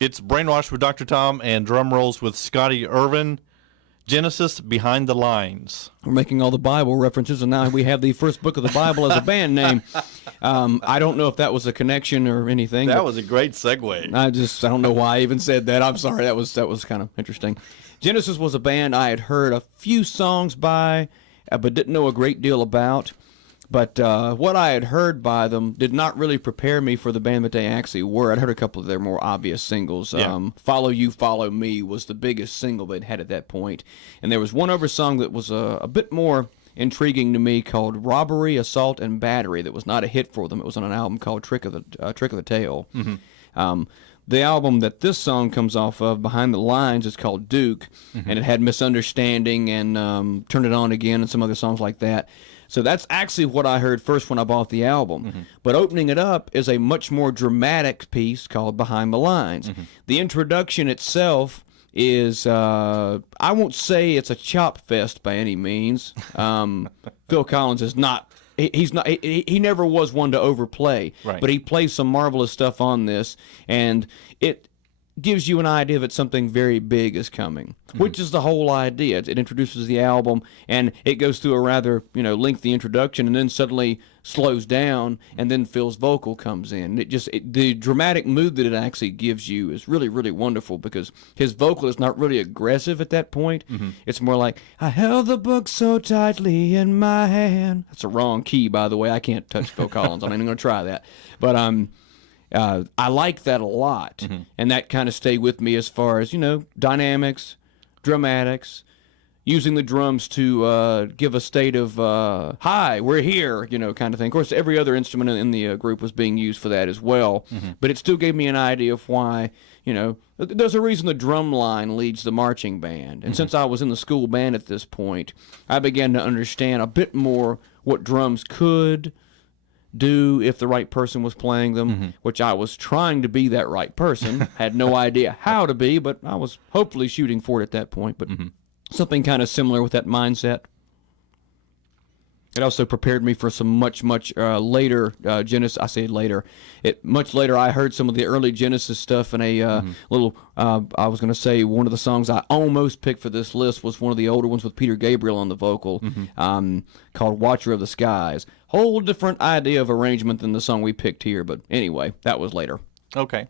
It's Brainwash with Dr. Tom and Drum Rolls with Scotty Irving. Genesis, Behind the Lines. We're making all the Bible references, and now we have the first book of the Bible as a band name. I don't know if that was a connection or anything. That was a great segue. I don't know why I even said that. I'm sorry. That was kind of interesting. Genesis was a band I had heard a few songs by, but didn't know a great deal about. But what I had heard by them did not really prepare me for the band that they actually were. I'd heard a couple of their more obvious singles. Yeah. Follow You, Follow Me was the biggest single they'd had at that point. And there was one other song that was a bit more intriguing to me called Robbery, Assault, and Battery that was not a hit for them. It was on an album called Trick of the Tail. Mm-hmm. The album that this song comes off of, Behind the Lines, is called Duke, and it had Misunderstanding and Turn It On Again and some other songs like that. So that's actually what I heard first when I bought the album. But opening it up is a much more dramatic piece called Behind the Lines. The introduction itself is, I won't say it's a chop fest by any means. Phil Collins is not. He never was one to overplay, right. But he plays some marvelous stuff on this, and it gives you an idea that something very big is coming, which is the whole idea. It introduces the album, and it goes through a rather lengthy introduction, and then suddenly slows down, and then Phil's vocal comes in. The dramatic mood that it actually gives you is really, really wonderful because his vocal is not really aggressive at that point. It's more like, I held the book so tightly in my hand. That's a wrong key, by the way. I can't touch Phil Collins. I'm not even going to try that. But I like that a lot, and that kind of stayed with me as far as, dynamics, dramatics, using the drums to give a state of, hi, we're here, kind of thing. Of course, every other instrument in the group was being used for that as well, but it still gave me an idea of why, there's a reason the drum line leads the marching band. And since I was in the school band at this point, I began to understand a bit more what drums could do if the right person was playing them, which I was trying to be that right person. Had no idea how to be, but I was hopefully shooting for it at that point. But something kind of similar with that mindset. It also prepared me for some much later Genesis. I say later. Much later, I heard some of the early Genesis stuff in a little. I was going to say one of the songs I almost picked for this list was one of the older ones with Peter Gabriel on the vocal, called "Watcher of the Skies." Whole different idea of arrangement than the song we picked here, but anyway, that was later. Okay.